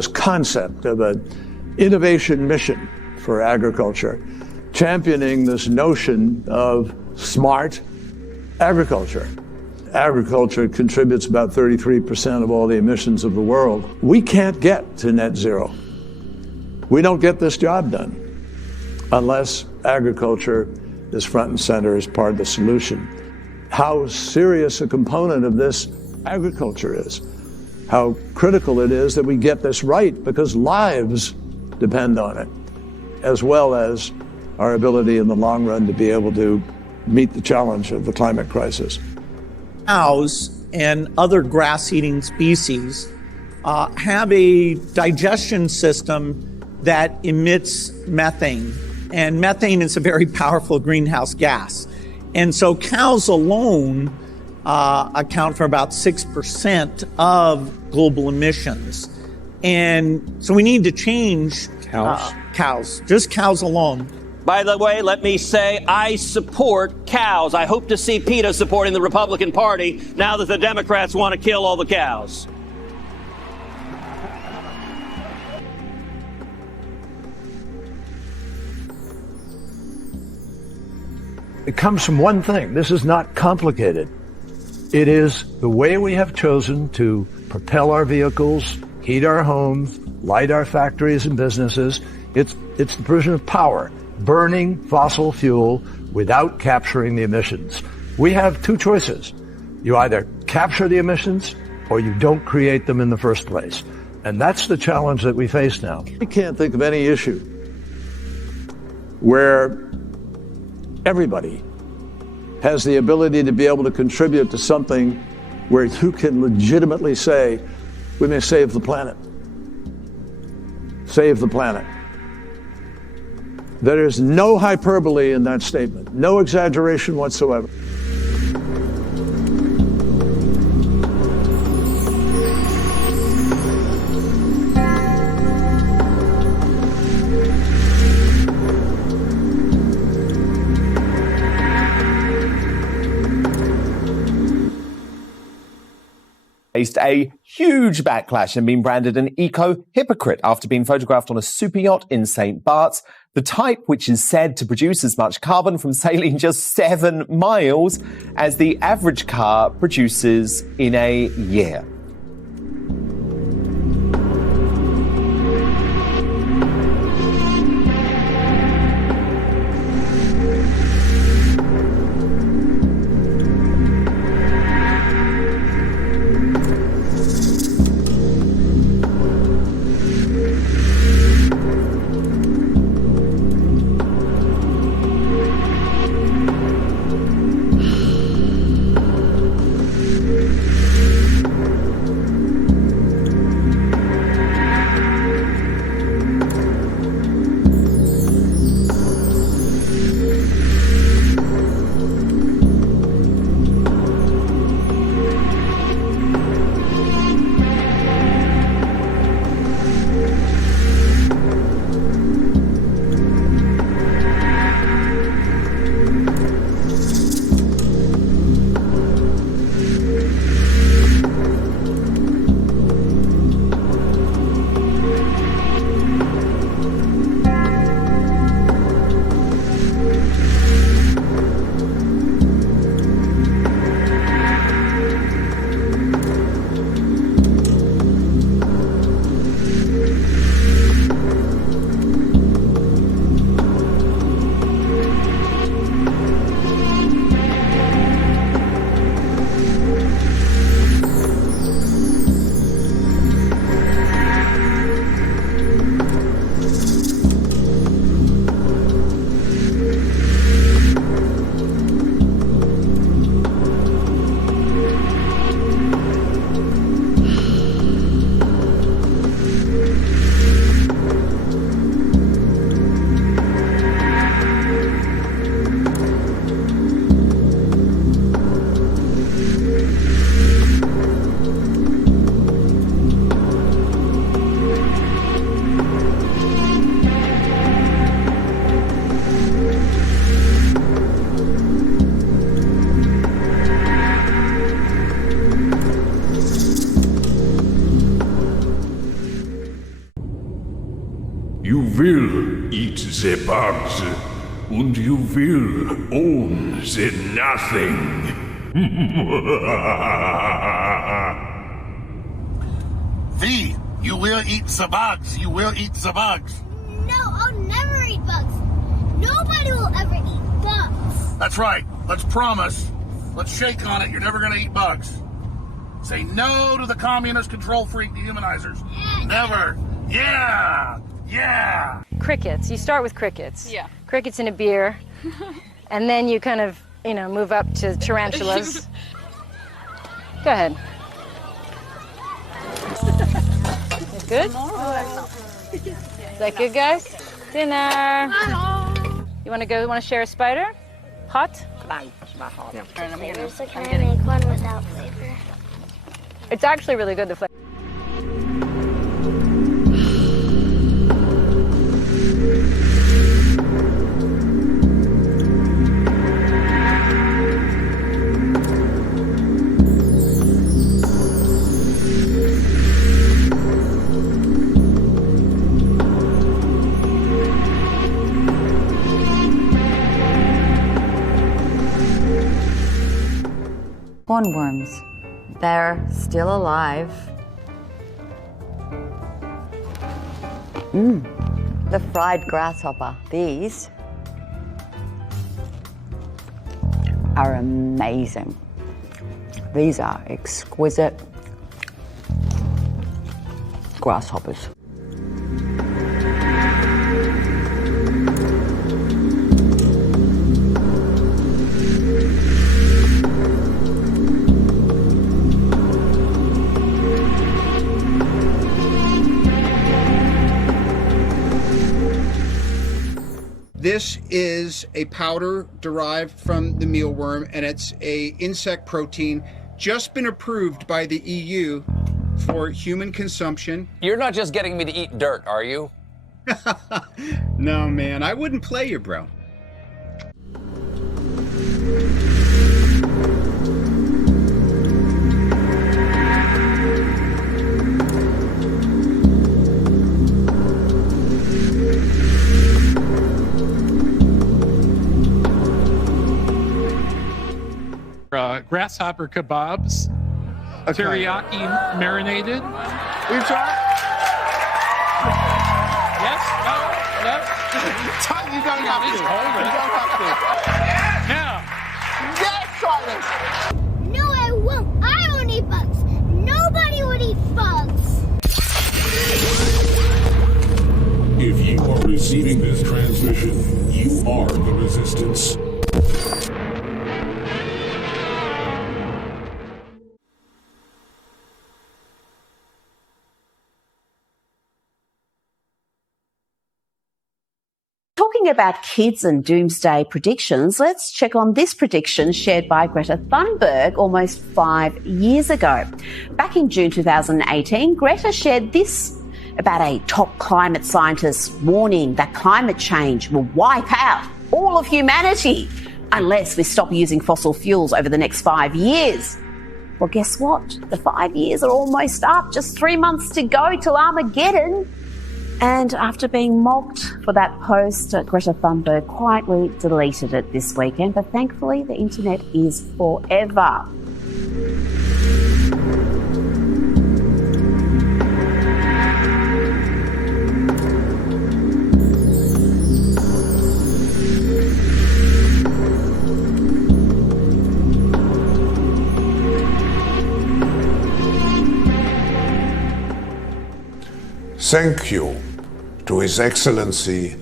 this concept of an innovation mission for agriculture, championing this notion of smart agriculture. Agriculture contributes about 33% of all the emissions of the world. We can't get to net zero. We don't get this job done unless agriculture is front and center as part of the solution. How serious a component of this agriculture is, how critical it is that we get this right, because lives depend on it, as well as our ability in the long run to be able to meet the challenge of the climate crisis. Cows and other grass-eating species have a digestion system that emits methane. And methane is a very powerful greenhouse gas. And so cows alone account for about 6% of global emissions. And so we need to change cows, just cows alone. By the way, let me say I support cows. I hope to see PETA supporting the Republican Party now that the Democrats want to kill all the cows. It comes from one thing. This is not complicated. It is the way we have chosen to propel our vehicles, heat our homes, light our factories and businesses. It's the provision of power, burning fossil fuel without capturing the emissions. We have two choices. You either capture the emissions or you don't create them in the first place. And that's the challenge that we face now. We can't think of any issue where everybody has the ability to be able to contribute to something where you can legitimately say, we may save the planet. Save the planet. There is no hyperbole in that statement, no exaggeration whatsoever. Faced a huge backlash and been branded an eco-hypocrite after being photographed on a super yacht in St. Bart's, the type which is said to produce as much carbon from sailing just 7 miles as the average car produces in a year. You will eat the bugs, and you will own the nothing. V, you will eat the bugs. You will eat the bugs. No, I'll never eat bugs. Nobody will ever eat bugs. That's right. Let's promise. Let's shake on it. You're never going to eat bugs. Say no to the communist control freak dehumanizers. Yeah. Never. Yeah. Yeah. Crickets. You start with crickets. Yeah. Crickets in a beer. And then you kind of, move up to tarantulas. Go ahead. That's good? Is that good, guys? Dinner. You want to share a spider? Hot? So can I make one without flavor? It's actually really good, the flavor. Hornworms. They're still alive. The fried grasshopper. These are amazing. These are exquisite grasshoppers. This is a powder derived from the mealworm, and it's a insect protein just been approved by the EU for human consumption. You're not just getting me to eat dirt, are you? No, man, I wouldn't play you, bro. Grasshopper kebabs, teriyaki marinated. You try? Yes? No? Yes? You don't have to. You don't have to. Yeah. Yes, try this. No, I won't. I won't eat bugs. Nobody would eat bugs. If you are receiving this transmission, you are the resistance. Talking about kids and doomsday predictions, let's check on this prediction shared by Greta Thunberg almost 5 years ago. Back in June 2018, Greta shared this about a top climate scientist warning that climate change will wipe out all of humanity unless we stop using fossil fuels over the next 5 years. Well, guess what? The 5 years are almost up. Just 3 months to go till Armageddon. And after being mocked for that post, Greta Thunberg quietly deleted it this weekend. But thankfully, the internet is forever. Thank you to His Excellency